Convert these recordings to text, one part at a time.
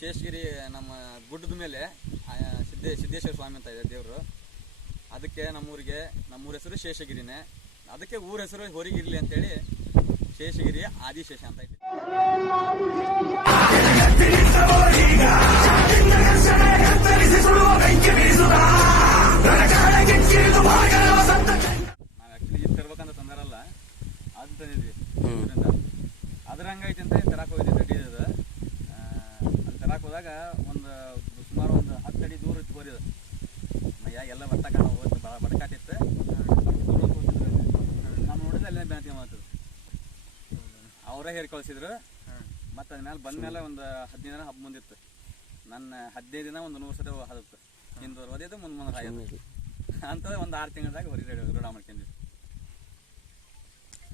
ಶೇಷಗಿರಿ ನಮ್ಮ ಗುಡ್ಡದ ಮೇಲೆ ಸಿದ್ದೇ ಸಿದ್ದೇಶ್ವರ ಸ್ವಾಮಿ ಅಂತ ಇದೆ ದೇವರು. ಅದಕ್ಕೆ ನಮ್ಮೂರಿಗೆ, ನಮ್ಮೂರ ಹೆಸರು ಶೇಷಗಿರಿನೇ. ಅದಕ್ಕೆ ಊರ ಹೆಸರು ಹೊರಗಿರ್ಲಿ ಅಂತೇಳಿ ಶೇಷಗಿರಿ ಆದಿಶೇಷ ಅಂತ ಇಟ್ಟಿದ್ದಾರೆ. ಅವರೇ ಹೇರಿ ಕಳಿಸಿದ್ರು ಮತ್ತೆ ಅದ್ಮೇಲೆ ಬಂದ್ಮೇಲೆ ಒಂದು ಹದಿನೈದು ದಿನ ಹಬ್ಬ ಮುಂದಿತ್ತು. ನನ್ನ ಹದಿನೈದು ದಿನ ಒಂದು ನೂರು ಸತಿ ಹದತ್ತು ಹಿಂದೂರು ಓದಿದ್ದು ಮುಂದೆ ಮುಂದೆ ಹಾಯ್ದು ಅಂತ ಒಂದು ಆರು ತಿಂಗಳದಾಗ ಹೊರಿ ರೂಢ ಮಾಡ್ಕೊಂಡ್ವಿ.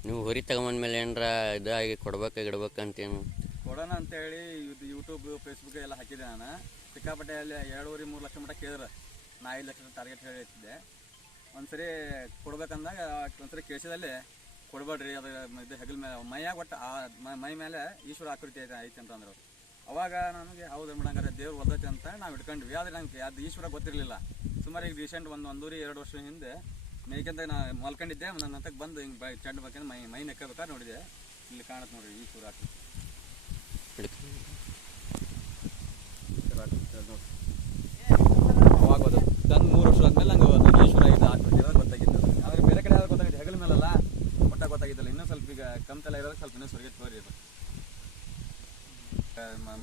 ನೀವು ಹೊರಿ ತಗೊಂಬಂದ್ಮೇಲೆ ಏನರ ಇದಾಗಿ ಕೊಡ್ಬೇಕು ಗಿಡ್ಬೇಕಂತೇನು ಕೊಡೋಣ ಅಂತೇಳಿ ಇದು ಯೂಟ್ಯೂಬ್ ಫೇಸ್ಬುಕ್ ಎಲ್ಲ ಹಾಕಿದ್ದೆ ನಾನು. ಸಿಕ್ಕಾಪಟ್ಟೆ ಅಲ್ಲಿ ಎರಡೂವರೆ ಮೂರು ಲಕ್ಷ ಮಟ್ಟ ಕೇಳಿದ್ರು. ನಾ ಐದು ಲಕ್ಷ ಟಾರ್ಗೆಟ್ ಹೇಳಿ ಇಟ್ಟಿದ್ದೆ ಒಂದ್ಸರಿ ಕೊಡ್ಬೇಕಂದಾಗ ಒಂದ್ಸರಿ ಕೇಳಿಸಿದಲ್ಲಿ ಕೊಡ್ಬೇಡ್ರಿ, ಅದು ಇದು ಹೆಗಲ್ ಮೇಲೆ ಮೈಯಾಗ ಒಟ್ಟು ಆ ಮ- ಮೇಲೆ ಈಶ್ವರ ಆಕೃತಿ ಐತೆ ಐತೆ ಅಂತಂದ್ರು. ಅವಾಗ ನನಗೆ ಹೌದು ಮೇಡಂಗಾರೆ, ದೇವ್ರು ಒದೈತೆ ಅಂತ ನಾವು ಇಟ್ಕೊಂಡ್ವಿ. ಆದರೆ ನಂಗೆ ಅದು ಈಶ್ವರ ಗೊತ್ತಿರಲಿಲ್ಲ. ಸುಮಾರು ಈಗ ರೀಸೆಂಟ್ ಒಂದು ಒಂದೂರಿ, ಎರಡು ವರ್ಷ ಹಿಂದೆ ಮೇಯ್ಕಂತ ನಾ ಮಲ್ಕೊಂಡಿದ್ದೆ ನನ್ನ ಹಂತಕ್ಕೆ ಬಂದು ಹಿಂಗೆ ಬೈ ಚೆಂಡು ಬೇಕಂದ್ರೆ ಮೈ ಮೈ ನೆಕ್ಕಬೇಕಾದ್ರೆ ನೋಡಿದೆ. ಇಲ್ಲಿ ಕಾಣುತ್ತೆ ನೋಡಿರಿ ಈಶ್ವರ ಆಕೃತಿ. ಅವಾಗ ತಂದು ಮೂರು ವರ್ಷ ಆದ್ಮೇಲೆ ನಂಗೆ ಈಶ್ವರ ಆಗಿದೆ ಆಕೃತಿ ಗೊತ್ತಾಗಿದ್ದು. ಆದ್ರೆ ಬೇರೆ ಕಡೆ ಯಾವ್ದು ಗೊತ್ತಾಗಿದೆ ಹೆಗಲ ಗೊತ್ತಾಗಿದ್ದಲ್ಲ ಇನ್ನೂ ಸ್ವಲ್ಪ ಈಗ ಕಮ್ತೆಲ್ಲ ಇರೋದು ಸ್ವಲ್ಪ ಇನ್ನೂ ತೋರಿ ಇದು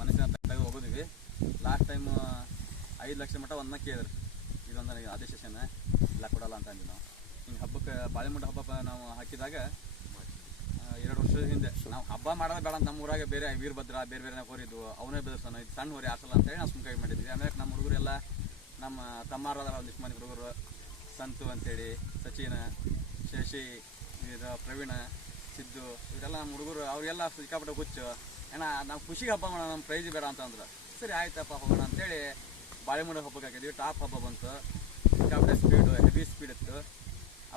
ಮನುಷ್ಯನ ತೆಗೆದು ಹೋಗೋದಿವಿ. ಲಾಸ್ಟ್ ಟೈಮ್ ಐದು ಲಕ್ಷ ಮಟ್ಟ ಒಂದನ್ನ ಕೇಳಿದ್ರು. ಇದೊಂದು ನನಗೆ ಆದೇಶನ ಇಲ್ಲ ಕೊಡಲ್ಲ ಅಂತ ಅಂದ್ವಿ ನಾವು. ಹಿಂಗೆ ಹಬ್ಬಕ್ಕೆ ಬಾಳೆಮುಟ್ಟ ಹಬ್ಬ ನಾವು ಹಾಕಿದಾಗ ಎರಡು ವರ್ಷದ ಹಿಂದೆ. ನಾವು ಹಬ್ಬ ಮಾಡೋದು ಬೇಡ ನಮ್ಮ ಊರಾಗ ಬೇರೆ ವೀರಭದ್ರ, ಬೇರೆ ಬೇರೆ ಹೋರಿದ್ವು ಅವನೇ ಬೆದರ್ಸೋಣ ಇದು ಸಣ್ಣ ಹೋರಿ ಆಸಲ್ಲ ಅಂತೇಳಿ ನಾವು ಸುಮ್ಕಾಗಿ ಮಾಡಿದ್ವಿ. ಆಮೇಲೆ ನಮ್ಮ ಹುಡುಗರೆಲ್ಲ, ನಮ್ಮ ತಮ್ಮಾರದಾರ ಒಂದಿಷ್ಟು ಮಂದಿ ಹುಡುಗರು. ಸಂತು ಅಂತೇಳಿ, ಸಚಿನ, ಶಶಿ ಇದು ಪ್ರವೀಣ, ಸಿದ್ದು, ಇವರೆಲ್ಲ ನಮ್ಮ ಹುಡುಗರು ಅವರೆಲ್ಲ ಸಿಕ್ಕಾಪಟ್ಟೆ ಹುಚ್ಚು. ಏನ, ನಾವು ಖುಷಿಗೆ ಹಬ್ಬ ಮಾಡೋಣ ನಮ್ಮ ಪ್ರೈಜ್ ಬೇಡ ಅಂತ ಅಂದ್ರು ಸರಿ, ಆಯ್ತಪ್ಪ ಹೋಗೋಣ ಅಂತೇಳಿ ಬಾಳೆಮೂಡ ಹಬ್ಬಕ್ಕೆ ಹಾಕಿದ್ವಿ. ಟಾಪ್ ಹಬ್ಬ ಬಂತು. ಸಿಕ್ಕಾಪಟ್ಟೆ ಸ್ಪೀಡು ಹೆವಿ ಸ್ಪೀಡ್ ಇತ್ತು.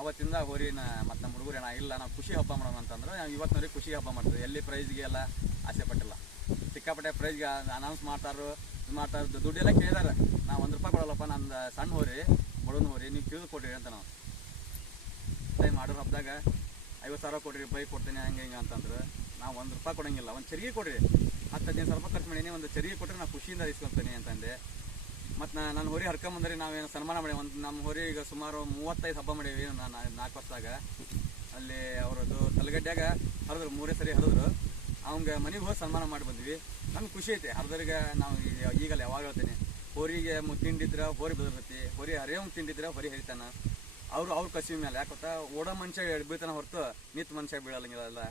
ಅವತ್ತಿಂದ ಹೋರಿನ ಮತ್ತು ನಮ್ಮ ಹುಡುಗರು ಏನ, ಇಲ್ಲ, ನಾವು ಖುಷಿ ಹಬ್ಬ ಮಾಡೋಣ ಅಂತಂದ್ರೆ. ನಾವು ಇವತ್ತಿನವರೆಗೆ ಖುಷಿ ಹಬ್ಬ ಮಾಡ್ತೀವಿ. ಎಲ್ಲಿ ಪ್ರೈಜ್ಗೆ ಎಲ್ಲ ಆಸೆ ಪಟ್ಟಿಲ್ಲ. ಸಿಕ್ಕಾಪಟ್ಟೆ ಪ್ರೈಜ್ಗೆ ಅನೌನ್ಸ್ ಮಾಡ್ತಾರೋ ಇದು ಮಾಡ್ತಾರೋ ದುಡ್ಡೆಲ್ಲ ಕೇಳಿದಾರೆ. ನಾವು ಒಂದು ರೂಪಾಯಿ ಕೊಡಲ್ಲಪ್ಪ, ನಂದು ಸಣ್ಣ ಹೋರಿ, ಬಡವನ ಹೋರಿ, ನೀವು ತಿಳಿದು ಕೊಡ್ರಿ ಅಂತ ನಾವು. ಟೈಮ್ ಮಾಡೋರು ಹಬ್ಬದಾಗ ಐವತ್ತು ಸಾವಿರ ಕೊಡ್ರಿ ಬೈಕ್ ಕೊಡ್ತೀನಿ, ಹಂಗೆ ಹಿಂಗೆ ಅಂತಂದ್ರೆ ನಾವು ಒಂದು ರೂಪಾಯಿ ಕೊಡಂಗಿಲ್ಲ, ಒಂದು ಚರಿಗೆ ಕೊಡ್ರಿ. ಹತ್ತು ಹದಿನೈದು ಸಾವಿರ ರೂಪಾಯಿ ಖರ್ಚು ಮಾಡೀನಿ, ಒಂದು ಚರಿಗೆ ಕೊಟ್ಟರೆ ನಾನು ಖುಷಿಯಿಂದ ಇಸ್ಕೊಳ್ತೀನಿ ಅಂತಂದೆ ಮತ್ತು ನಾನು ಹೋರಿ ಹರ್ಕೊಂಬಂದ್ರೆ ನಾವೇನು ಸನ್ಮಾನ ಮಾಡಿ ಒಂದು ನಮ್ಮ ಹೊರಿ ಈಗ ಸುಮಾರು ಮೂವತ್ತೈದು ಹಬ್ಬ ಮಾಡೀವಿ ನಾನು ನಾಲ್ಕು ವರ್ಷದಾಗ. ಅಲ್ಲಿ ಅವರದ್ದು ತಲಗಡ್ಡ್ಯಾಗ ಹರಿದ್ರು, ಮೂರೇ ಸರಿ ಹರಿದ್ರು. ಅವಂಗೆ ಮನೆಗೆ ಹೋಗಿ ಸನ್ಮಾನ ಮಾಡಿ ಬಂದ್ವಿ. ನಮ್ಗೆ ಖುಷಿ ಐತೆ, ಹರಿದ್ರಿಗೆ ನಾವು ಈಗ- ಈಗಲ್ಲ ಯಾವಾಗ ಹೇಳ್ತೀನಿ. ಹೋರಿಗೆ ತಿಂಡಿದ್ರೆ ಹೋರಿ ಹೊರಿ ಹೋರಿ ಹರಿಯೋಂಗೆ ತಿಂಡಿದ್ರೆ ಹೊರಿ ಹರಿತಾನ. ಅವ್ರು ಅವ್ರ ಕಸಿ ಮೇಲೆ. ಯಾಕೆ ಗೊತ್ತಾ? ಓಡೋ ಮನುಷ್ಯ ಬೀಳ್ತಾನೆ ಹೊರತು ನಿತ್ ಮನುಷ್ಯ ಬೀಳಲ್ಲಂಗಿಲ್ಲ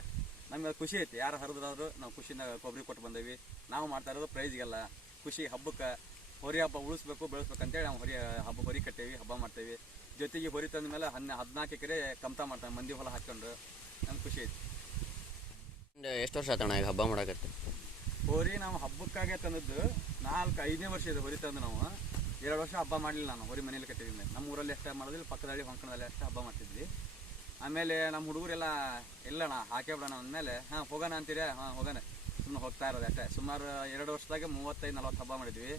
ನಮ್ಗೆ ಅದು ಖುಷಿ ಐತಿ. ಯಾರು ಹರಿದ್ರಾದ್ರು ನಾವು ಖುಷಿನ ಕೊಬ್ಬರಿ ಕೊಟ್ಟು ಬಂದೇವಿ. ನಾವು ಮಾಡ್ತಾ ಇರೋದು ಪ್ರೈಸ್ಗೆಲ್ಲ ಖುಷಿ ಹಬ್ಬಕ್ಕೆ ಹೊರಿ ಹಬ್ಬ ಉಳಿಸ್ಬೇಕು ಬೆಳೆಸ್ಬೇಕಂತೇಳಿ ನಾವು ಹೊರಿ ಹಬ್ಬ ಹೊರಿ ಕಟ್ಟೇವಿ ಹಬ್ಬ ಮಾಡ್ತೇವೆ. ಜೊತೆಗೆ ಹೊರಿ ತಂದ ಮೇಲೆ ಹನ್ನ ಹದಿನಾಲ್ಕು ಎಕರೆ ಕಮ್ತ ಮಾಡ್ತಾನೆ ಮಂದಿ ಹೊಲ ಹಾಕೊಂಡು ನಮ್ಗೆ ಖುಷಿ ಐತಿ. ಎಷ್ಟು ವರ್ಷ ಆತಣ್ಣ ಈಗ ಹಬ್ಬ ಮಾಡಕತ್ತೆ? ಹೋರಿ ನಾವು ಹಬ್ಬಕ್ಕಾಗೆ ತಂದದ್ದು ನಾಲ್ಕು ಐದನೇ ವರ್ಷ ಇದೆ ಹೊರಿ ತಂದು ನಾವು. ಎರಡು ವರ್ಷ ಹಬ್ಬ ಮಾಡಲಿಲ್ಲ ನಾನು ಹೊರಿ ಮನೇಲಿ ಕಟ್ಟಿದ್ವಿ ನಮ್ಮ ಊರಲ್ಲಿ ಅಷ್ಟೇ ಮಾಡೋದಿಲ್ಲ, ಪಕ್ಕದಲ್ಲಿ ಹೊಂಕಣದಲ್ಲಿ ಅಷ್ಟೇ ಹಬ್ಬ ಮಾಡ್ತಿದ್ವಿ. ಆಮೇಲೆ ನಮ್ಮ ಹುಡುಗರೆಲ್ಲ ಇಲ್ಲಣ್ಣ ಹಾಕೇ ಬಿಡೋಣ ಅಂದಮೇಲೆ, ಹಾಂ, ಹೋಗೋಣ ಅಂತೀರಾ? ಹಾಂ, ಹೋಗೋಣ. ಸುಮ್ಮನೆ ಹೋಗ್ತಾ ಇರೋದು ಅಷ್ಟೇ. ಸುಮಾರು ಎರಡು ವರ್ಷದಾಗೆ ಮೂವತ್ತೈದು, ನಲ್ವತ್ತು ಹಬ್ಬ ಮಾಡಿದ್ವಿ.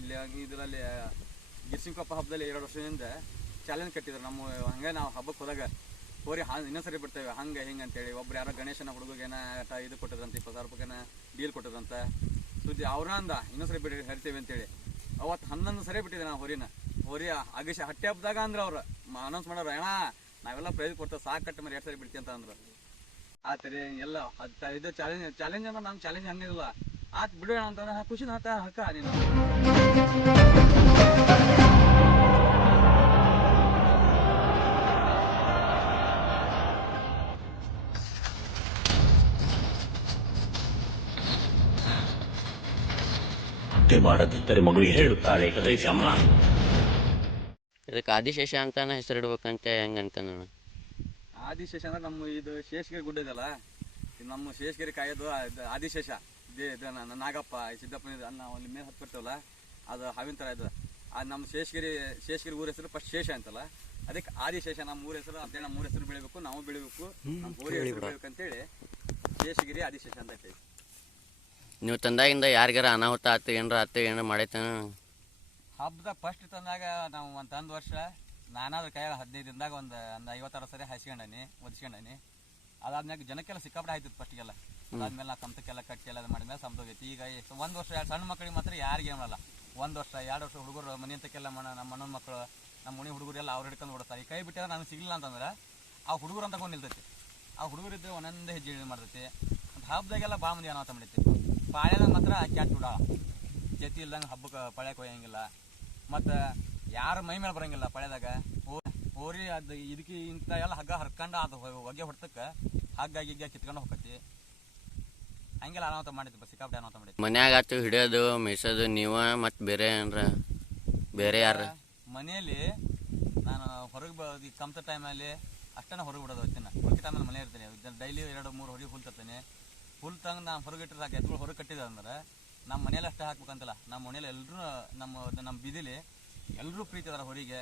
ಇಲ್ಲಿ ಇದರಲ್ಲಿ ಗಿರ್ಸಿಂಗಪ್ಪ ಹಬ್ಬದಲ್ಲಿ ಎರಡು ವರ್ಷದಿಂದ ಚಾಲೆಂಜ್ ಕಟ್ಟಿದ್ರು. ನಮ್ಮ ಹಂಗೆ ನಾವು ಹಬ್ಬಕ್ಕೆ ಹೋದಾಗ ಹೋರಿ, ಹಾ ಇನ್ನೊಂದ್ಸರಿ ಬಿಡ್ತೇವೆ, ಹಂಗೆ, ಹಿಂಗೆ ಅಂತೇಳಿ. ಒಬ್ರು ಯಾರೋ ಗಣೇಶನ ಹುಡುಗೇನ ಇದು ಕೊಟ್ಟದಂತ ಇಪ್ಪತ್ತು ಸಾವಿರ ರೂಪಾಯಿನ ಡೀಲ್ ಕೊಟ್ಟದಂತ ಸುದ್ದಿ ಅವ್ರನ್ನ ಅಂದ ಇನ್ನೊಂದ್ಸರಿ ಬಿಡಿ ಹರಿತೇವೆ ಅಂತೇಳಿ. ಅವತ್ತು ಹನ್ನೊಂದು ಸರಿ ಬಿಟ್ಟಿದ್ದೆ ನಾ ಹೊರಿನ. ಹೊರಿ ಅಗಶ ಹಟ್ಟಿ ಹಬ್ಬದಾಗ ಅಂದ್ರೆ ಅವ್ರು. ಅನೌನ್ಸ್ ಮಾಡೋರು, ಅಣ್ಣ, ನಾವೆಲ್ಲ ಪ್ರೈಸ್ ಕೊಡ್ತೇವೆ, ಸಾಕು ಕಟ್ಟ ಮರಿ, ಎರಡು ಸರಿ ಬಿಡ್ತೀನಿ ಅಂತ ಅಂದ್ರು. ಆತರಿ ಎಲ್ಲ ಇದು ಚಾಲೆಂಜ್ ಚಾಲೆಂಜ್ ಅಂದ್ರೆ ನಮ್ಮ ಚಾಲೆಂಜ್ ಹಂಗಿಲ್ಲ ಆತ್ ಬಿಡೋಣ ಅಂತಂದ್ರೆ ಖುಷಿ ನಾತ ಹಕ್ಕ ನೀನು. ಹತ್ಯೆ ಮಾಡದಿದ್ದರೆ ಮಗಳು ಹೇಳುತ್ತಾಳೆ ಕದೈಸಮ್ಮ ಇದಕ್ಕೆ ಆದಿಶೇಷ ಅಂತ ಹೆಸರಿಡ್ಬೇಕಂತ ಹೆಂಗ ಅನ್ಕೊಂಡ ಆದಿಶೇಷ ಅಂದ್ರೆ ನಮ್ಮ ಇದು ಶೇಷಗಿರಿ ಗುಡ್ಡ ಇದಲ್ಲ ಇದು ನಮ್ಮ ಶೇಷಗಿರಿ ಕಾಯೋದು ಆದಿಶೇಷ ಇದೇ ಇದು ನ- ನಾಗಪ್ಪ ಈ ಸಿದ್ದಪ್ಪನ ಇದು ಅನ್ನ ಒಂದು ಮೇಲೆ ಹತ್ಬಿಡ್ತೇವಲ್ಲ ಅದು ಹಾವಿನ ಥರ ಇದು. ಅದು ನಮ್ಮ ಶೇಷಗಿರಿ ಶೇಷಗಿರಿ ಊರ ಹೆಸರು ಫಸ್ಟ್ ಶೇಷ ಅಂತಲ್ಲ? ಅದಕ್ಕೆ ಆದಿಶೇಷ ನಮ್ಮ ಊರ ಹೆಸರು ಅದೇ ನಮ್ಮ ಊರ ಹೆಸರು ಬೆಳಿಬೇಕು ನಾವು ಬೆಳಿಬೇಕು. ನಮ್ಮ ಊರ ಹೆಸರು ಬೆಳಿಬೇಕು ಅಂತೇಳಿ ಶೇಷಗಿರಿ ಆದಿಶೇಷ ಅಂತ ಐತಿ ನೀವು ತಂದಾಗಿಂದ ಯಾರಿಗಾರ ಅನಾಹುತ ಆತು ಏನಾರ ಆತು ಏನಾರ ಮಾಡೈತೆ? ಹಬ್ಬದ ಫಸ್ಟ್ ತಂದಾಗ ನಾವು ಒಂದು ತಂದು ವರ್ಷ ನಾನಾದ್ರ ಕೈಯಾಗ ಹದಿನೈದು ದಿನದಾಗ ಒಂದು ಒಂದು ಐವತ್ತಾರು ಸರಿ ಹಸಿಕೊಂಡಿ ಒದಿಸ್ಕೊಂಡನಿ. ಅದಾದ್ಮ್ಯಾಗ ಜನಕ್ಕೆಲ್ಲ ಸಿಕ್ಕಾಪಟ್ಟೆ ಆಯ್ತಿತ್ತು ಫಸ್ಟಿಗೆಲ್ಲ ಅದಾದ್ಮೇಲೆ ನಾ ಕಂತಕ್ಕೆಲ್ಲ ಕಟ್ಟಿ ಎಲ್ಲ ಮಾಡಿದ್ಮೇಲೆ ಸಮದೋಗೈತಿ ಈಗ ಒಂದು ವರ್ಷ ಎರಡು ಸಣ್ಣ ಮಕ್ಕಳಿಗೆ ಮಾತ್ರ ಯಾರಿಗೆ ಏನು ಮಾಡಲ್ಲ. ಒಂದು ವರ್ಷ ಎರಡು ವರ್ಷ ಹುಡುಗರು ಮನೆ ಅಂತಕ್ಕೆಲ್ಲ ಮನ ನಮ್ಮ ಅಣ್ಣನ ಮಕ್ಕಳು ನಮ್ಮ ಮನೆ ಹುಡುಗರೆಲ್ಲ ಅವ್ರು ಹಿಡ್ಕೊಂಡು ಓಡ್ತಾರೆ ಈ ಕೈ ಬಿಟ್ಟಾಗ ನನಗೆ ಸಿಗಲಿಲ್ಲ ಅಂತಂದ್ರೆ ಆ ಹುಡುಗರು ಅಂತ ಕೊಂಡು ನಿಲ್ತೈತಿ. ಆ ಹುಡುಗರು ಇದ್ದರೆ ಒಂದೊಂದೇ ಹೆಜ್ಜೆ ಮಾಡ್ತೈತಿ. ಹಬ್ಬದಾಗೆಲ್ಲ ಬಾ ಮಂದಿ ಅನಾಥ ಮಾಡೈತಿ ಪಾಳ್ಯದಾಗ ಮಾತ್ರ ಕ್ಯಾಟ್ ಬಿಡ ಜತಿ ಇಲ್ದಂಗೆ ಹಬ್ಬಕ್ಕೆ ಪಳ್ಯಕ್ಕೆ ಹೋಯಂಗಿಲ್ಲ ಮತ್ತು ಯಾರು ಮೈ ಮೇಲೆ ಬರೋಂಗಿಲ್ಲ ಪಳೆದಾಗ ಹೋರಿ ಅದು ಇದಕ್ಕೆ ಇಂಥ ಎಲ್ಲ ಹಗ್ಗ ಹರ್ಕೊಂಡು ಅದು ಹೊಗೆ ಹೊಡ್ತಕ್ಕೆ. ಹಗ್ಗ ಗಿಗ್ಗ ಕಿತ್ಕೊಂಡು ಹೋಗತಿ ಹಂಗೆಲ್ಲ ಅನಾಹುತ ಮಾಡಿದ್ವಿ ಸಿಕ್ಕಾಪಟ್ಟೆ ಅನಾಹುತ ಮಾಡಿದ್ವಿ. ಮನ್ಯಾಗ ಆತು ಹಿಡಿಯೋದು ಮೇಯ್ಸೋದು ನೀವು ಮತ್ತು ಬೇರೆ ಏನಾರ? ಬೇರೆ ಯಾರು? ಮನೆಯಲ್ಲಿ ನಾನು ಹೊರಗೆ ಬ ಕಮ್ತ ಟೈಮಲ್ಲಿ ಅಷ್ಟೇ ಹೊರಗೆ ಬಿಡೋದು ಹೊತ್ತಿನ. ಹೊರಗೆ ಟೈಮಲ್ಲಿ ಮನೆ ಇರ್ತೀನಿ. ಡೈಲಿ ಎರಡು ಮೂರು ಹೊರಗೆ ಹುಲ್ ತರ್ತೀನಿ. ಹುಲ್ ತಂಗ್ ನಾನು ಹೊರಗೆ ಇಟ್ಟರೆ ಸಾಕು ಎತ್ತುಗಳು ಹೊರಗೆ ಕಟ್ಟಿದೆ ಅಂದ್ರೆ ನಮ್ಮ ಮನೇಲಿ ಅಷ್ಟೇ ಹಾಕ್ಬೇಕಂತಲ್ಲ. ನಮ್ಮ ಮನೇಲಿ ಎಲ್ಲರೂ ನಮ್ಮ ನಮ್ಮ ಬೀದಿಲಿ ಎಲ್ಲರೂ ಪ್ರೀತಿ ಅದಾರ ಹೊರಿಗೆ.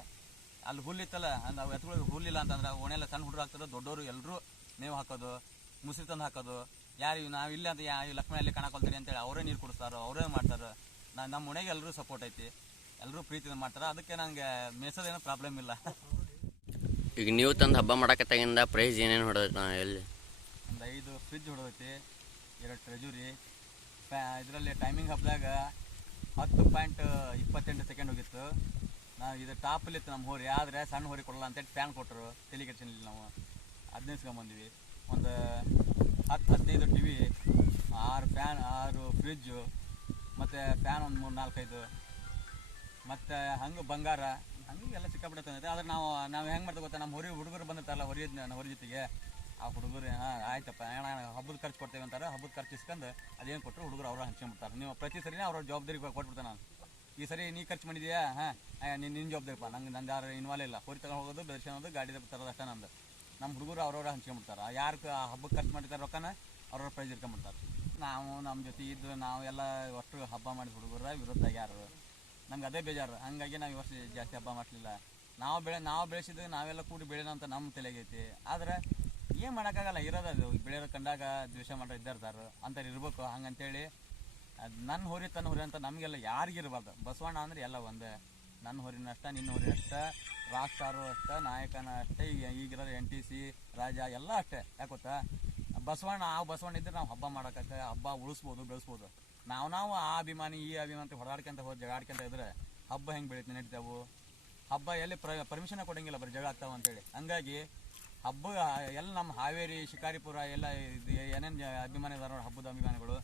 ಅಲ್ಲಿ ಹುಲ್ಲು ಇತ್ತಲ್ಲ ಅಂದ್ರೆ ಅವು ಎತ್ತುಗಳಿಗೆ ಹುಲ್ಲಿಲ್ಲ ಅಂತಂದ್ರೆ ಓಣೆಲ್ಲ ಸಣ್ಣ ಹುಡುಗರು ಹಾಕ್ತಾರೆ ದೊಡ್ಡವರು ಎಲ್ಲರೂ ಮೇವು ಹಾಕೋದು ಮುಸ್ರಿ ತಂದು ಹಾಕೋದು. ಯಾರು ನಾವು ಇಲ್ಲ ಅಂತ ಯಾ ಲಕ್ಷ್ಮಣಲ್ಲಿ ಕಣಕೊಳ್ತೀರಿ ಅಂತೇಳಿ ಅವರೇ ನೀರು ಕುಡಿಸ್ತಾರೋ ಅವರೇ ಮಾಡ್ತಾರೆ. ನಾ ನಮ್ಮ ಮನೆಗೆ ಎಲ್ಲರೂ ಸಪೋರ್ಟ್ ಐತಿ. ಎಲ್ಲರೂ ಪ್ರೀತಿಯಿಂದ ಮಾಡ್ತಾರೆ. ಅದಕ್ಕೆ ನನಗೆ ಮೇಸೋದೇನೋ ಪ್ರಾಬ್ಲಮ್ ಇಲ್ಲ. ಈಗ ನೀವು ತಂದು ಹಬ್ಬ ಮಾಡಕತ್ತಾಗಿಂದ ಪ್ರೈಸ್ ಏನೇನು ಹೊಡೆದ ಎಲ್ಲಿ? ಒಂದು ಐದು ಫ್ರಿಜ್ ಹೊಡೆದೈತಿ. ಎರಡು ಟ್ರೆಜುರಿ ಇದರಲ್ಲಿ ಟೈಮಿಂಗ್ ಹಬ್ಬದಾಗ ಹತ್ತು ಪಾಯಿಂಟ್ ಇಪ್ಪತ್ತೆಂಟು ಸೆಕೆಂಡ್ ಹೋಗಿತ್ತು. ನಾವು ಇದು ಟಾಪಲ್ಲಿ ಇತ್ತು ನಮ್ಮ ಹೋರಿ, ಆದರೆ ಸಣ್ಣ ಹೋರಿ ಕೊಡಲ್ಲ ಅಂತೇಳಿ ಫ್ಯಾನ್ ಕೊಟ್ಟರು ತಲೆ ಕೆಡ್ಸಿಲ್ಲ ನಾವು. ಹದಿನೈದು ಒಂದು ಹತ್ತು ಹದಿನೈದು ಟಿ ವಿ ಆರು ಫ್ಯಾನ್ ಆರು ಫ್ರಿಜ್ಜು ಮತ್ತು ಫ್ಯಾನ್ ಒಂದು ಮೂರು ನಾಲ್ಕೈದು ಮತ್ತು ಹಂಗೆ ಬಂಗಾರ. ಹಂಗೆ ಎಲ್ಲ ಸಿಕ್ಕಾಪಟ್ಟೆ ತಂದೈತೆ ಆದ್ರೆ ನಾವು ನಾವು ಹೆಂಗೆ ಮಾಡ್ತೀವಿ ಗೊತ್ತಾ? ನಮ್ಮ ಹೊರಿ ಹುಡುಗರು ಬಂದಿರ್ತಾರಲ್ಲ ಹೊರಿ ಹೊರಿ ಜೊತೆಗೆ. ಆ ಹುಡುಗರು, ಹಾಂ, ಆಯ್ತಪ್ಪ ಹಬ್ಬದ ಖರ್ಚು ಕೊಡ್ತೇವೆ ಅಂತಾರೆ. ಹಬ್ಬದ ಖರ್ಚು ಇಸ್ಕೊಂಡು ಅದೇನು ಕೊಟ್ಟರು ಹುಡುಗರು ಅವ್ರು ಹಂಚ್ಕೊಂಡ್ಬಿಡ್ತಾರೆ. ನೀವು ಪ್ರತಿ ಸರಿನೇ ಅವ್ರ ಜವಾಬ್ದಾರಿ ಕೊಟ್ಬಿಡ್ತಾನೆ ನಾನು. ಈ ಸರಿ ನೀ ಖರ್ಚು ಮಾಡಿದ್ಯಾ? ಹಾಂ ನಿನ್ನ ನಿನ್ನ ಜವಾಬ್ದಾರಿಪ್ಪ. ನಂಗೆ ನಂದು ಯಾರು ಇನ್ವಾಲ್ ಇಲ್ಲ. ಹೊರಿ ತಗೊಂಡು ಹೋಗೋದು ಬೆಳೆಸೋದು ಗಾಡಿ ತರೋದು ಅಷ್ಟೇ ನಂದು. ನಮ್ಮ ಹುಡುಗರು ಅವ್ರವ್ರ ಹಂಚ್ಕೊಂಡ್ಬಿಡ್ತಾರೆ. ಯಾರು ಹಬ್ಬಕ್ಕೆ ಖರ್ಚು ಮಾಡಿರ್ತಾರೆ ರೊಕ್ಕನ ಅವ್ರವ್ರ ಪ್ರೈಸ್ ಇಟ್ಕೊಂಡ್ಬಿಡ್ತಾರೆ ನಾವು ನಮ್ಮ ಜೊತೆ ಇದ್ದು ನಾವು ಎಲ್ಲ ಒಟ್ಟು ಹಬ್ಬ ಮಾಡಿದ ಹುಡುಗರ ವಿರುದ್ಧ ಯಾರು? ನಮ್ಗೆ ಅದೇ ಬೇಜಾರು. ಹಂಗಾಗಿ ನಾವು ಈ ವರ್ಷ ಜಾಸ್ತಿ ಹಬ್ಬ ಮಾಡಲಿಲ್ಲ. ನಾವು ಬೆಳೆ ನಾವು ಬೆಳೆಸಿದ್ದು ನಾವೆಲ್ಲ ಕೂಡಿ ಬೆಳೆಯೋಣ ಅಂತ ನಮ್ಮ ತಲೆಗೈತಿ. ಆದ್ರೆ ಏನು ಮಾಡೋಕ್ಕಾಗಲ್ಲ, ಇರೋದು ಅದು. ಬೆಳೆಯೋದು ಕಂಡಾಗ ದ್ವೇಷ ಮಾಡೋ ಸರ್ ಅಂತಾರೆ ಇರ್ಬೇಕು, ಹಂಗಂತೇಳಿ. ಅದು ನನ್ನ ಹೊರಿ ತನ್ನ ಹೊರಿ ಅಂತ ನಮಗೆಲ್ಲ ಯಾರಿಗಿರಬಾರ್ದು. ಬಸವಣ್ಣ ಅಂದ್ರೆ ಎಲ್ಲ ಒಂದೇ. ನನ್ನ ಹೊರಿನ ಅಷ್ಟ, ನಿನ್ನ ಹೊರಿನ ಅಷ್ಟ ರಾಕ್ ಸ್ಟಾರು ಅಷ್ಟ, ನಾಯಕನ ಅಷ್ಟೇ, ಈಗ ಈಗಿರೋದು ಎನ್ ಟಿ ಸಿ ರಾಜ ಎಲ್ಲ ಅಷ್ಟೇ. ಯಾಕೆ ಗೊತ್ತಾ? ಬಸವಣ್ಣ, ಆ ಬಸವಣ್ಣ ಇದ್ರೆ ನಾವು ಹಬ್ಬ ಮಾಡೋಕೆ ಹಬ್ಬ ಉಳಿಸ್ಬೋದು, ಬೆಳೆಸ್ಬೋದು. ನಾವು ನಾವು ಆ ಅಭಿಮಾನಿ, ಈ ಅಭಿಮಾನಿ ಹೊಡೆದಾಡ್ಕೊಂತ ಹೋಗಿ ಜಗಾಡ್ಕೊಂತ ಇದ್ರೆ ಹಬ್ಬ ಹೆಂಗೆ ಬೆಳೀತಿ ನಡೀತಾವು? ಹಬ್ಬ ಎಲ್ಲಿ ಪ್ರ ಪರ್ಮಿಷನ್ ಕೊಡಂಗಿಲ್ಲ, ಬರೀ ಜಗಳ ಆಗ್ತಾವೆ ಅಂತೇಳಿ. ಹಂಗಾಗಿ ಹಬ್ಬ, ಎಲ್ಲ ನಮ್ಮ ಹಾವೇರಿ, ಶಿಕಾರಿಪುರ, ಎಲ್ಲ ಇದು ಏನೇನು ಅಭಿಮಾನಿ ಇದಾರೆ ನೋಡಿ ಹಬ್ಬದ ಅಭಿಮಾನಿಗಳು.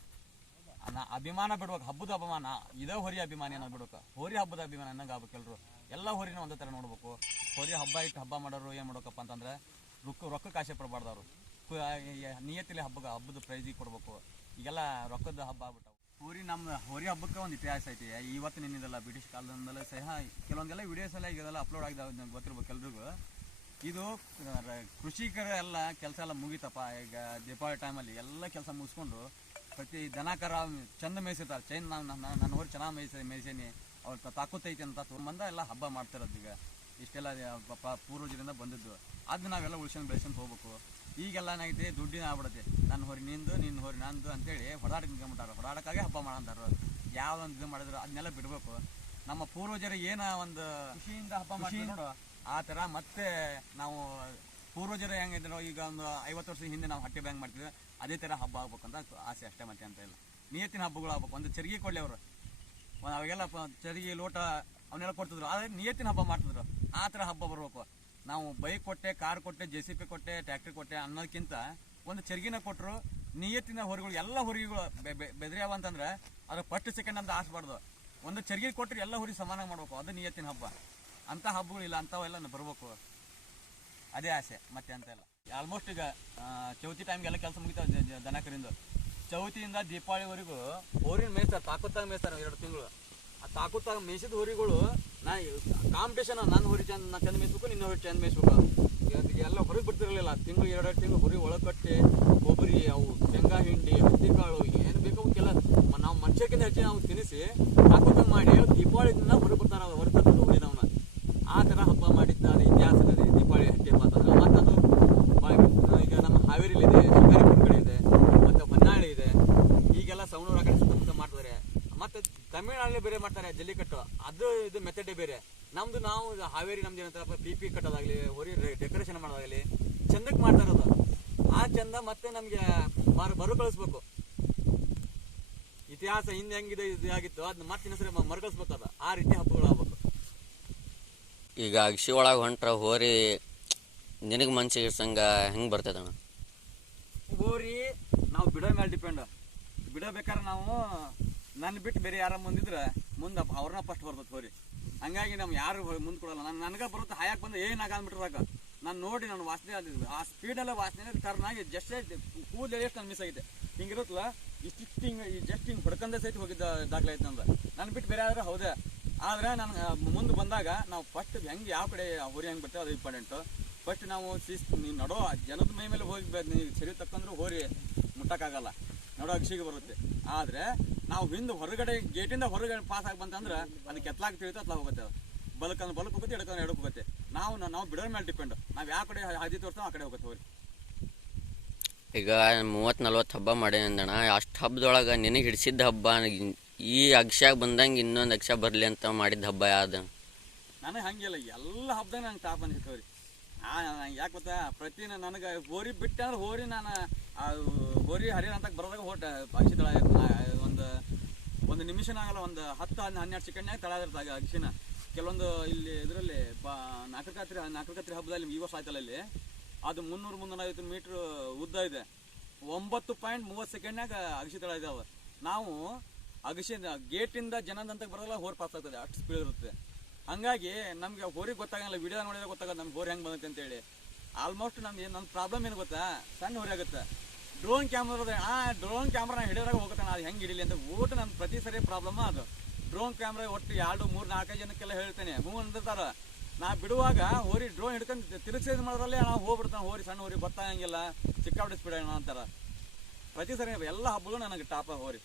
ನಾ ಅಭಿಮಾನ ಬಿಡ್ಬೇಕು, ಹಬ್ಬದ ಅಭಿಮಾನ. ಇದೇ ಹೊರಿ ಅಭಿಮಾನಿ ಅನ್ನೋದು ಬಿಡ್ಬೇಕು. ಹೋರಿ ಹಬ್ಬದ ಅಭಿಮಾನ ಅನ್ನಂಗೆ ಆಗ್ಬೇಕು ಎಲ್ಲರೂ ಎಲ್ಲ ಹೊರಿನ ಒಂದೇ ಥರ ನೋಡ್ಬೇಕು. ಹೊರಿ ಹಬ್ಬ ಇಟ್ಟು ಹಬ್ಬ ಮಾಡೋರು ಏನು ಮಾಡ್ಬೇಕಪ್ಪ ಅಂತಂದ್ರೆ ರೊಕ್ಕ ರೊಕ್ಕ ಕಾಶೆ ಪಡಬಾರ್ದವ್ರು. ನಿಯತಿಲಿ ಹಬ್ಬಗ, ಹಬ್ಬದ ಪ್ರೈಜಿಗೆ ಕೊಡ್ಬೇಕು. ಈಗೆಲ್ಲ ರೊಕ್ಕದ ಹಬ್ಬ ಆಗ್ಬಿಟ್ಟವು. ಹೋರಿ ನಮ್ಮ, ಹೋರಿ ಹಬ್ಬಕ್ಕೆ ಒಂದು ಇತಿಹಾಸ ಐತಿ. ಇವತ್ತು ನಿನ್ನಿದೆಲ್ಲ ಬ್ರಿಟಿಷ್ ಕಾಲದಿಂದಲೇ ಸಹ, ಕೆಲವೊಂದೆಲ್ಲ ವಿಡಿಯೋಸ್ ಎಲ್ಲ ಈಗೆಲ್ಲ ಅಪ್ಲೋಡ್ ಆಗಿದೆ ಗೊತ್ತಿರ್ಬೇಕು ಎಲ್ರಿಗೂ. ಇದು ಕೃಷಿಕರ ಎಲ್ಲ ಕೆಲಸ ಎಲ್ಲ ಮುಗಿತಪ್ಪ. ಈಗ ದೀಪಾವಳಿ ಟೈಮಲ್ಲಿ ಎಲ್ಲ ಕೆಲಸ ಮುಗಿಸ್ಕೊಂಡು ಪ್ರತಿ ದನಕರ ಚಂದ ಮೇಯಿಸಿರ್ತಾರೆ. ಚೈನ್ ನಾನು ನನ್ನ ನನ್ನ ಊರು ಚೆನ್ನಾಗಿ ಮೇಯಿಸಿ ಮೇಯಿಸೇನಿ. ಅವ್ರ ತಾಕುತ್ತೈತಿ ತಾಕೂತೈತಿ ಅಂತ ತೊಗೊಂಬಂದ ಎಲ್ಲ ಹಬ್ಬ ಮಾಡ್ತಿರೋದು ಈಗ. ಇಷ್ಟೆಲ್ಲ ಪೂರ್ವಜರಿಂದ ಬಂದಿದ್ದು. ಅದನ್ನ ನಾವೆಲ್ಲ ಉಳ್ಸ್ಕೊಂಡು ಬೆಳೆಸ್ಕೊಂಡು ಹೋಗ್ಬೇಕು. ಈಗೆಲ್ಲ ಏನಾಗಿದೆ ದುಡ್ಡಿನ ಆಗ್ಬಿಡುತ್ತೆ. ನನ್ನ ಹೊರಿ ನಿಂದು ನಿನ್ನ ಹೊರಿ ನಂದು ಅಂತೇಳಿ ಹೊಡಾಡಕ್ಕೆ ನಿಂತ್ಕೊಂಡ್ಬಿಟ್ಟಾರೆ. ಹೊಡಾಡಕ್ಕಾಗೆ ಹಬ್ಬ ಮಾಡಂತಾರ. ಯಾವ್ದೊಂದು ಇದು ಮಾಡಿದ್ರು ಅದನ್ನೆಲ್ಲ ಬಿಡಬೇಕು. ನಮ್ಮ ಪೂರ್ವಜರು ಏನ ಒಂದು ಖುಷಿಯಿಂದ ಹಬ್ಬ ಮಾಡಿ ಆ ಥರ ಮತ್ತೆ ನಾವು ಪೂರ್ವಜರು ಹೆಂಗಿದ್ರು, ಈಗ ಒಂದು ಐವತ್ತು ವರ್ಷದ ಹಿಂದೆ ನಾವು ಹಟ್ಟಿ ಬ್ಯಾಂಕ್ ಮಾಡ್ತಿದ್ವಿ, ಅದೇ ಥರ ಹಬ್ಬ ಆಗ್ಬೇಕಂತ ಆಸೆ ಅಷ್ಟೇ ಮತ್ತೆ ಅಂತ ಇಲ್ಲ. ನಿಯತ್ತಿನ ಹಬ್ಬಗಳು ಆಗ್ಬೇಕು. ಒಂದು ಚರ್ಗಿ ಕೊಡಲಿ ಅವರು. ಅವಾಗೆಲ್ಲ ಚರ್ಗಿ, ಲೋಟ ಅವನ್ನೆಲ್ಲ ಕೊಡ್ತಿದ್ರು. ಆದರೆ ನಿಯತ್ತಿನ ಹಬ್ಬ ಮಾಡ್ತಿದ್ರು. ಆ ಥರ ಹಬ್ಬ ಬರಬೇಕು. ನಾವು ಬೈಕ್ ಕೊಟ್ಟೆ, ಕಾರ್ ಕೊಟ್ಟೆ ಜೆ ಸಿ ಪಿ ಕೊಟ್ಟೆ, ಟ್ಯಾಕ್ಟ್ರಿ ಕೊಟ್ಟೆ ಅನ್ನೋದಕ್ಕಿಂತ ಒಂದು ಚರ್ಗಿನ ಕೊಟ್ಟರು ನಿಯತ್ತಿನ ಹೊರಿಗಳು, ಎಲ್ಲ ಹೊರಿಗಳು ಬೆದರಿಯಾವ ಅಂತಂದ್ರೆ ಅದು ಫಸ್ಟ್ ಸೆಕೆಂಡ್ ಅಂತ ಆಸ್ಬಾರ್ದು. ಒಂದು ಚರ್ಗಿ ಕೊಟ್ಟರೆ ಎಲ್ಲ ಹೊರಿ ಸಮಾನ ಮಾಡ್ಬೇಕು. ಅದು ನಿಯತ್ತಿನ ಹಬ್ಬ. ಅಂಥ ಹಬ್ಬಗಳು ಇಲ್ಲ, ಅಂಥವೆಲ್ಲ ಬರಬೇಕು. ಅದೇ ಆಸೆ, ಮತ್ತೆ ಅಂತ ಇಲ್ಲ. ಆಲ್ಮೋಸ್ಟ್ ಈಗ ಚೌತಿ ಟೈಮ್ಗೆಲ್ಲ ಕೆಲಸ ಮುಗಿತಾವೆ ದನಕರಿಂದ. ಚೌತಿಯಿಂದ ದೀಪಾವಳಿವರೆಗೂ ಹೋರಿನ ಮೇಯ್ತಾರೆ ತಾಕುತ್ತಾಗ ಮೇಯ್ತಾರೆ ಎರಡು ತಿಂಗಳು. ಆ ತಾಕುತ್ತಾಗ ಮೇಯಿಸಿದ ಹೋರಿಗಳು, ನಾ ಕಾಂಪಿಟೇಷನ್ ನನ್ನ ಹೋರಿ ಚಂದ, ನಾ ಚಂದ ಮೇಯಿಸ್ಬೇಕು, ನಿನ್ನ ಹೋರಿ ಚಂದ ಮೇಯಿಸ್ಬೇಕು. ಎಲ್ಲ ಹೊರಗೆ ಬಿಡ್ತಿರಲಿಲ್ಲ. ತಿಂಗಳು ಎರಡೆರಡು ತಿಂಗಳು ಹೊರಿ ಒಳಕಟ್ಟೆ ಕಟ್ಟಿ ಕೊಬ್ಬರಿ, ಅವು ಶೇಂಗಾ ಹಿಂಡಿ, ಹತ್ತಿಕಾಳು, ಏನು ಬೇಕು ಮ- ನಾವು ಮನುಷ್ಯಕ್ಕಿಂತ ಹೆಚ್ಚಿನ ನಾವು ತಿನ್ನಿಸಿ ತಾಕುತ್ತಾಗ ಮಾಡಿ ದೀಪಾವಳಿ ದಿನ ಹೊರಗೆ ಅವ್ರು ಹೊರಗೆ ಆ ಥರ ಹಬ್ಬ ಮಾಡಿದ್ದಾರೆ ಇತಿಹಾಸದಲ್ಲಿ ದೀಪಾವಳಿ ಹಬ್ಬ ಅಂತಂದ್ರೆ ಮತ್ತದು ಬ- ಈಗ ನಮ್ಮ ಹಾವೇರಿಲಿದೆ ಶಿಕಾರಿಪುರ ಇದೆ ಮತ್ತು ಹೊನ್ನಾಳಿ ಇದೆ. ಈಗೆಲ್ಲ ಸೌಣೂರ ಕಡೆ ಸುತ್ತಮುತ್ತ ಮಾಡ್ತಾರೆ ಮತ್ತು ತಮಿಳ್ನಾಡಲ್ಲಿ ಬೇರೆ ಮಾಡ್ತಾರೆ, ಜಲ್ಲಿಕಟ್ಟು. ಅದು ಇದು ಮೆಥಡೇ ಬೇರೆ. ನಮ್ದು ನಾವು ಹಾವೇರಿ ನಮ್ದು ಏನಂತಾರಪ್ಪ ಪಿ ಪಿ ಕಟ್ಟೋದಾಗಲಿ, ಹೊರಿ ಡೆಕೋರೇಷನ್ ಮಾಡೋದಾಗ್ಲಿ, ಚಂದಕ್ಕೆ ಮಾಡ್ತಾ ಇರೋದು. ಆ ಚಂದ ಮತ್ತೆ ನಮಗೆ ಮಾರು ಬರು ಕಳಿಸ್ಬೇಕು. ಇತಿಹಾಸ ಹಿಂದೆ ಹೆಂಗಿದೆ, ಇದು ಆಗಿತ್ತು ಅದನ್ನ ಮತ್ತೆ ಇನ್ನೊಂದ್ಸರಿ ಮರುಕಳಿಸ್ಬೇಕು ಅದು. ಆ ರೀತಿ ಹಬ್ಬಗಳು ಈಗ ಅಗಸಿ ಒಳಗೆ ಹೊಂಟ್ರ ಹೋರಿ, ನಿನಗೆ ಮನ್ಸಿಗೆ ಸಂಗ ಹೆಂಗೆ ಬರ್ತದಣ್ಣ ಹೋರಿ, ನಾವು ಬಿಡೋ ಮೇಲೆ ಡಿಪೆಂಡ್ ಬಿಡಬೇಕಾದ್ರೆ ನಾವು ನನ್ನ ಬಿಟ್ಟು ಬೇರೆ ಯಾರ ಮುಂದಿದ್ರೆ, ಮುಂದೆ ಅವ್ರನ್ನ ಫಸ್ಟ್ ಬರ್ತದೆ ಹೋರಿ. ಹಂಗಾಗಿ ನಮ್ಗೆ ಯಾರು ಮುಂದೆ ಕೊಡಲ್ಲ. ನಾನು ನನಗೆ ಬರುತ್ತೆ ಹಾಯಕ್ಕೆ ಬಂದು ಏನು ಆಗಾನ್ಬಿಟ್ರಾಗ ನಾನು ನೋಡಿ ನಾನು ವಾಸನೆ ಅದು ಆ ಸ್ಪೀಡಲ್ಲೇ ವಾಸನೆ ಟರ್ನ್ ಆಗಿ ಜಸ್ಟ್ ಕೂದಲು ಎಷ್ಟು ನಾನು ಮಿಸ್ ಆಗಿದೆ ಹಿಂಗಿರುತ್ತಲ್ಲ ಇಷ್ಟಿಷ್ಟು ಹಿಂಗೆ ಜಸ್ಟ್ ಹಿಂಗೆ ಹೊಡ್ಕೊಂಡೇ ಸಹಿತ ಹೋಗಿದ್ದ ದಾಖಲೆ ಐತೆ ನಂದು. ನಾನು ಬಿಟ್ಟು ಬೇರೆ ಆದ್ರೆ ಹೌದೇ. ಆದ್ರೆ ನನ್ಗೆ ಮುಂದೆ ಬಂದಾಗ ನಾವು ಫಸ್ಟ್ ಹೆಂಗೆ ಯಾವ ಕಡೆ ಊರಿ ಹೆಂಗೆ ಬರ್ತೇವೆ ಅದು ಇಂಪಾರ್ಟೆಂಟು ಫಸ್ಟ್ ನಾವು ಶಿಸ್ತು ನೀವು ನಡೋ ಜನದ ಮೈ ಮೇಲೆ ಹೋಗಿ ನೀವು ಸರಿ ತಕ್ಕಂದ್ರೂ ಹೋರಿ, ಮುಟ್ಟಕ್ಕಾಗಲ್ಲ. ನಡೋ ಅಕ್ಷಿಗೆ ಬರುತ್ತೆ. ಆದರೆ ನಾವು ಹಿಂದೆ ಹೊರಗಡೆ, ಗೇಟಿಂದ ಹೊರಗಡೆ ಪಾಸ್ ಆಗಿ ಬಂತಂದ್ರೆ ಅದಕ್ಕೆ ಕೆತ್ತಲಾಗಿ ತಿಳಿತು ಅತ್ಲಾಗ ಹೋಗುತ್ತೆ ಅದು. ಬಲಕ್ ಅಂದ್ರೆ ಹೋಗುತ್ತೆ ಎಡಕ್ಕೆ ಎಡಕ್ಕೆ ಹೋಗುತ್ತೆ. ನಾವು ನಾವು ಬಿಡೋ ಮೇಲೆ ಡಿಪೆಂಡ್ ನಾವು ಯಾವ ಕಡೆ ಹಾದಿ ತೋರಿಸ್ತಾವ ಆ ಕಡೆ ಹೋಗುತ್ತೆ ಹೋರಿ. ಈಗ ಮೂವತ್ತು ನಲ್ವತ್ತು ಹಬ್ಬ ಮಾಡಿ ಅಂದಣ ಅಷ್ಟು ಹಬ್ಬದೊಳಗೆ ನಿನಗೆ ಹಿಡಿಸಿದ್ದ ಹಬ್ಬ ಈ ಅಕ್ಷ ಬಂದಂಗೆ ಇನ್ನೊಂದು ಅಕ್ಷ ಬರಲಿ ಅಂತ ಮಾಡಿದ ಹಬ್ಬ ಯಾವ್ದು? ನನಗೆ ಹಂಗಿಲ್ಲ ಎಲ್ಲ ಹಬ್ಬದಾಗ ನಂಗೆ ಟಾಪ್ ಅನಿಸ್ತವ್ರಿ ಯಾಕೆ ಗೊತ್ತಾ? ಪ್ರತಿ ನನಗೆ ಹೋರಿ ಬಿಟ್ಟಂದ್ರೆ ಹೋರಿ ನಾನು ಹೋರಿ ಹರಿಯರ್ ಅಂತ ಬರೋದಾಗ ಹೋಟ ಅಕ್ಷಿ ತಳ ಒಂದು ಒಂದು ನಿಮಿಷನಾಗಲ್ಲ ಒಂದು ಹತ್ತು ಹನ್ನೆ ಹನ್ನೆರಡು ಸೆಕೆಂಡ್ನಾಗ ತಳ ಇರ್ತಾಗ ಅಕ್ಷಿನ ಕೆಲವೊಂದು ಇಲ್ಲಿ ಇದರಲ್ಲಿ ಬಾ, ನಾಕರಕಾತ್ರಿ ನಾಕರಕಾತ್ರಿ ಹಬ್ಬದಲ್ಲಿ ಈ ವರ್ಷ ಆಯ್ತಲ್ಲ ಇಲ್ಲಿ? ಅದು ಮುನ್ನೂರು ಐವತ್ತು ಮೀಟ್ರ್ ಉದ್ದ ಇದೆ. ಒಂಬತ್ತು ಪಾಯಿಂಟ್ ಮೂವತ್ತು ಸೆಕೆಂಡ್ನಾಗ ಅಕ್ಷಿ ತಳ ಇದಾವೆ. ನಾವು ಅಗಸಿ ಗೇಟಿಂದ ಜನದಂತ ಬರೋಲ್ಲ ಹೋರ್ ಪಾಸ್ ಆಗ್ತದೆ, ಅಷ್ಟು ಸ್ಪೀಡ್ ಇರುತ್ತೆ. ಹಂಗಾಗಿ ನಮಗೆ ಹೋರಿ ಗೊತ್ತಾಗಲ್ಲ ವಿಡಿಯೋ ನೋಡಿದ್ರೆ ಗೊತ್ತಾಗಲ್ಲ ನಮ್ಗೆ ಹೋರಿ ಹೆಂಗೆ ಬಂದೈತೆ ಅಂತೇಳಿ. ಆಲ್ಮೋಸ್ಟ್ ನಮ್ಗೆ ನನ್ನ ಪ್ರಾಬ್ಲಮ್ ಏನು ಗೊತ್ತಾ? ಸಣ್ಣ ಹೋರಿ ಆಗುತ್ತೆ. ಡ್ರೋನ್ ಕ್ಯಾಮ್ರಾ ಆ ಡ್ರೋನ್ ಕ್ಯಾಮ್ರಾ ಹಿಡಿದಾಗ ಹೋಗುತ್ತೆ ಅದು ಹೆಂಗೆ ಹಿಡಿಲಿ ಅಂತ ಊಟ ನನ್ನ ಪ್ರತಿ ಸರಿ ಪ್ರಾಬ್ಲಮ್ ಅದು. ಡ್ರೋನ್ ಕ್ಯಾಮ್ರಾ ಒಟ್ಟು ಎರಡು, ಮೂರು, ನಾಲ್ಕೈದು ಜನಕ್ಕೆಲ್ಲ ಹೇಳ್ತೇನೆ ಹ್ಞೂ ಅಂದಿರ್ತಾರ. ನಾ ಬಿಡುವಾಗ ಹೋರಿ ಡ್ರೋನ್ ಹಿಡ್ಕೊಂಡು ತಿರುಗಿಸಿದ ಮಾಡೋದ್ರಲ್ಲೇ ನಾವು ಹೋಗ್ಬಿಡ್ತಾನೆ ಹೋರಿ ಸಣ್ಣ ಹೋರಿ ಗೊತ್ತಾಗಂಗಿಲ್ಲ, ಸಿಕ್ಕಾಪಟ್ಟೆ ಸ್ಪೀಡ್ ಅಂತಾರ. ಪ್ರತಿ ಸರಿ ಎಲ್ಲ ಹಬ್ಬಗಳು ನನಗೆ ಟಾಪ ಹೋರಿ.